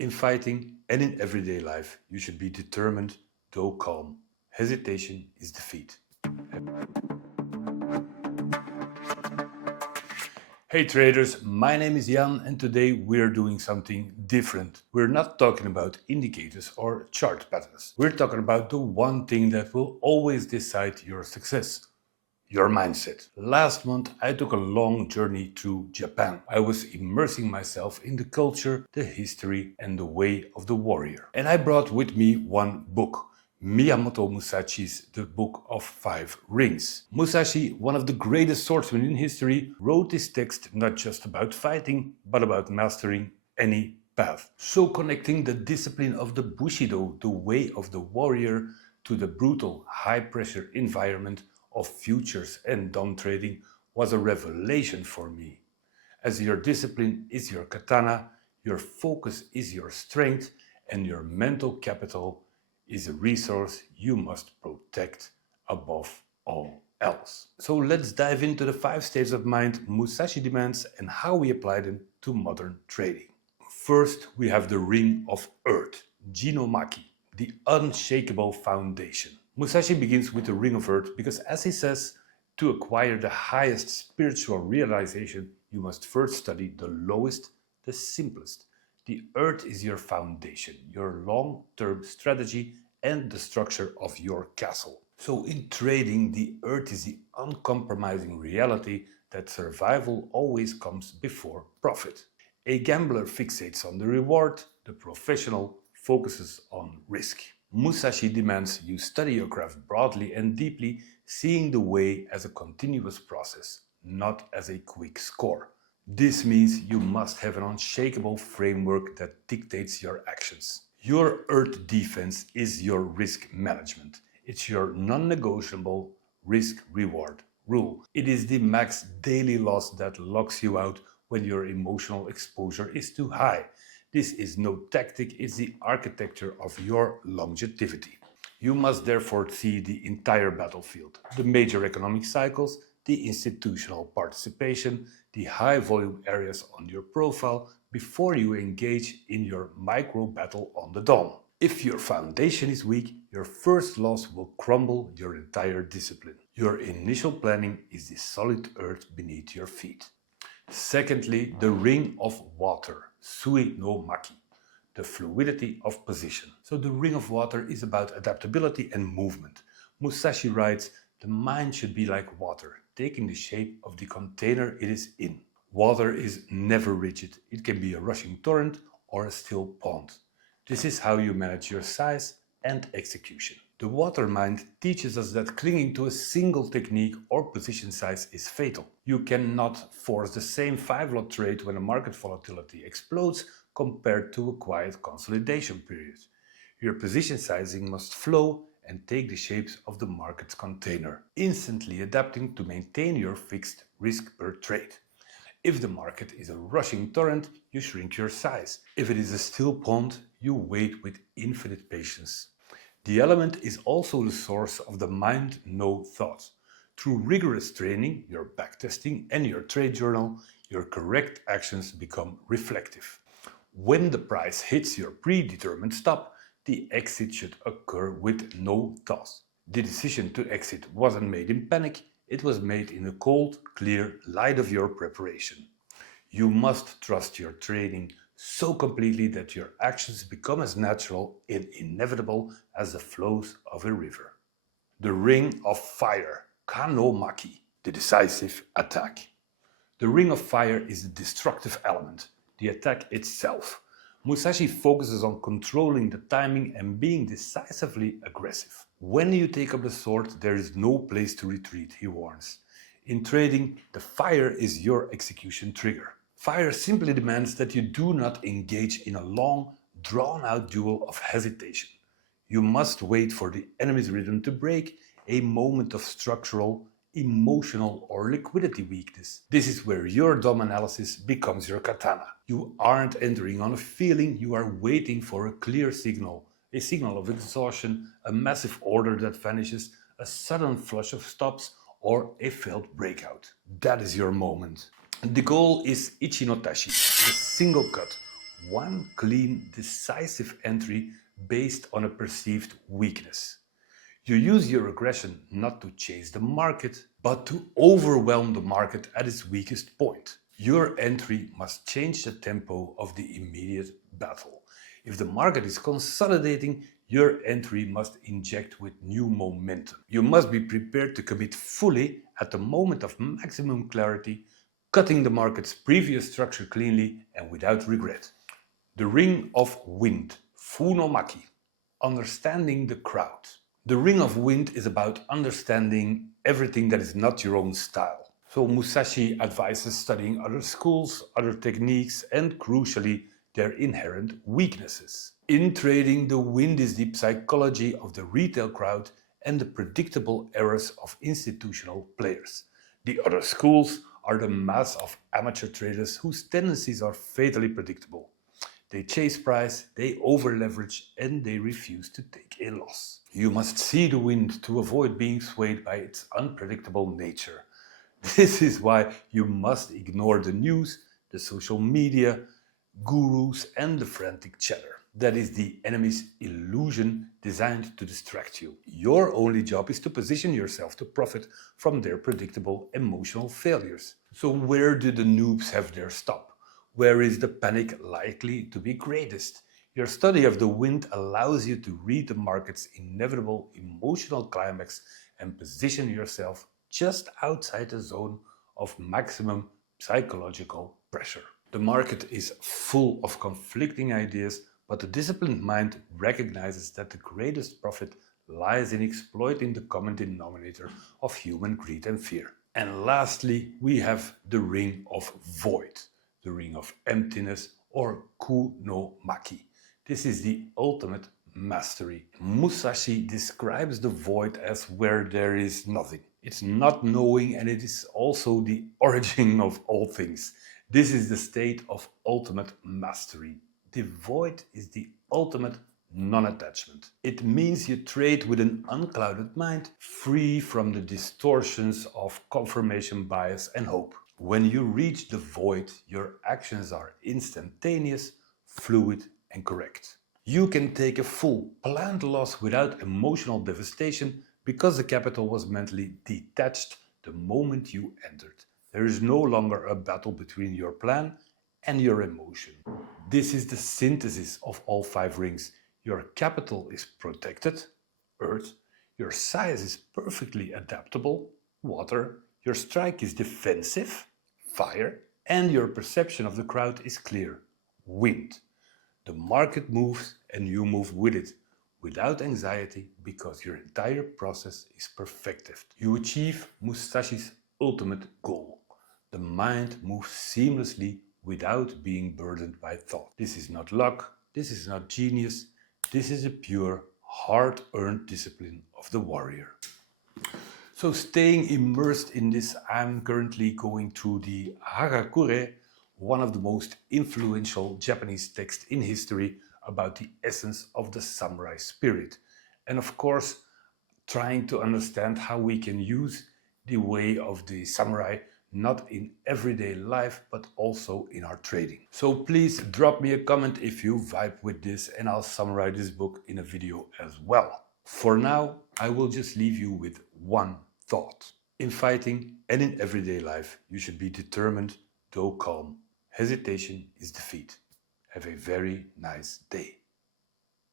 In fighting and in everyday life, you should be determined, though calm. Hesitation is defeat. Hey traders, my name is Jan and today we're doing something different. We're not talking about indicators or chart patterns. We're talking about the one thing that will always decide your success. Your mindset. Last month, I took a long journey through Japan. I was immersing myself in the culture, the history, and the way of the warrior. And I brought with me one book, Miyamoto Musashi's The Book of Five Rings. Musashi, one of the greatest swordsmen in history, wrote this text not just about fighting, but about mastering any path. So connecting the discipline of the Bushido, the way of the warrior, to the brutal, high-pressure environment of futures and dawn trading was a revelation for me. As your discipline is your katana, your focus is your strength, and your mental capital is a resource you must protect above all else. So let's dive into the 5 states of mind Musashi demands and how we apply them to modern trading. First, we have the Ring of Earth, Jinomaki, the unshakable foundation. Musashi begins with the Ring of Earth because, as he says, to acquire the highest spiritual realization, you must first study the lowest, the simplest. The Earth is your foundation, your long-term strategy, and the structure of your castle. So in trading, the Earth is the uncompromising reality that survival always comes before profit. A gambler fixates on the reward, the professional focuses on risk. Musashi demands you study your craft broadly and deeply, seeing the way as a continuous process, not as a quick score. This means you must have an unshakable framework that dictates your actions. Your Earth defense is your risk management. It's your non-negotiable risk-reward rule. It is the max daily loss that locks you out when your emotional exposure is too high. This is no tactic, it's the architecture of your longevity. You must therefore see the entire battlefield, the major economic cycles, the institutional participation, the high volume areas on your profile before you engage in your micro battle on the dawn. If your foundation is weak, your first loss will crumble your entire discipline. Your initial planning is the solid earth beneath your feet. Secondly, the Ring of Water, Sui no Maki, the fluidity of position. So the Ring of Water is about adaptability and movement. Musashi writes, the mind should be like water, taking the shape of the container it is in. Water is never rigid. It can be a rushing torrent or a still pond. This is how you manage your size and execution. The water mind teaches us that clinging to a single technique or position size is fatal. You cannot force the same 5-lot trade when a market volatility explodes compared to a quiet consolidation period. Your position sizing must flow and take the shapes of the market's container, instantly adapting to maintain your fixed risk per trade. If the market is a rushing torrent, you shrink your size. If it is a still pond, you wait with infinite patience. The element is also the source of the mind-know thought. Through rigorous training, your backtesting and your trade journal, your correct actions become reflective. When the price hits your predetermined stop, the exit should occur with no toss. The decision to exit wasn't made in panic, it was made in the cold, clear light of your preparation. You must trust your trading so completely that your actions become as natural and inevitable as the flows of a river. The Ring of Fire, Kanomaki, the decisive attack. The Ring of Fire is the destructive element, the attack itself. Musashi focuses on controlling the timing and being decisively aggressive. When you take up the sword, there is no place to retreat, he warns. In trading, the fire is your execution trigger. Fire simply demands that you do not engage in a long, drawn-out duel of hesitation. You must wait for the enemy's rhythm to break, a moment of structural, emotional or liquidity weakness. This is where your DOM analysis becomes your katana. You aren't entering on a feeling, you are waiting for a clear signal. A signal of exhaustion, a massive order that vanishes, a sudden flush of stops, or a failed breakout. That is your moment. The goal is Ichinotashi, the single cut, one clean, decisive entry based on a perceived weakness. You use your aggression not to chase the market, but to overwhelm the market at its weakest point. Your entry must change the tempo of the immediate battle. If the market is consolidating, your entry must inject with new momentum. You must be prepared to commit fully at the moment of maximum clarity, cutting the market's previous structure cleanly and without regret. The Ring of Wind, Funomaki, understanding the crowd. The Ring of Wind is about understanding everything that is not your own style. So Musashi advises studying other schools, other techniques, and crucially, their inherent weaknesses. In trading, the wind is the psychology of the retail crowd and the predictable errors of institutional players. The other schools are the mass of amateur traders whose tendencies are fatally predictable. They chase price, they over-leverage, and they refuse to take a loss. You must see the wind to avoid being swayed by its unpredictable nature. This is why you must ignore the news, the social media, gurus, and the frantic chatter. That is the enemy's illusion designed to distract you. Your only job is to position yourself to profit from their predictable emotional failures. So where do the noobs have their stop? Where is the panic likely to be greatest? Your study of the wind allows you to read the market's inevitable emotional climax and position yourself just outside the zone of maximum psychological pressure. The market is full of conflicting ideas, but the disciplined mind recognizes that the greatest profit lies in exploiting the common denominator of human greed and fear. And lastly, we have the Ring of Void, the Ring of Emptiness, or Ku no Maki. This is the ultimate mastery. Musashi describes the void as where there is nothing. It's not knowing, and it is also the origin of all things. This is the state of ultimate mastery. The void is the ultimate non-attachment. It means you trade with an unclouded mind, free from the distortions of confirmation bias and hope. When you reach the void, your actions are instantaneous, fluid, and correct. You can take a full, planned loss without emotional devastation because the capital was mentally detached the moment you entered. There is no longer a battle between your plan and your emotion. This is the synthesis of all 5 rings. Your capital is protected, earth. Your size is perfectly adaptable, water. Your strike is defensive, fire. And your perception of the crowd is clear, wind. The market moves and you move with it, without anxiety, because your entire process is perfected. You achieve Musashi's ultimate goal. The mind moves seamlessly without being burdened by thought. This is not luck, this is not genius, this is a pure, hard-earned discipline of the warrior. So staying immersed in this, I'm currently going through the Hagakure, one of the most influential Japanese texts in history about the essence of the samurai spirit. And of course, trying to understand how we can use the way of the samurai not in everyday life, but also in our trading. So please drop me a comment if you vibe with this, and I'll summarize this book in a video as well. For now, I will just leave you with one thought. In fighting and in everyday life, you should be determined, though calm. Hesitation is defeat. Have a very nice day.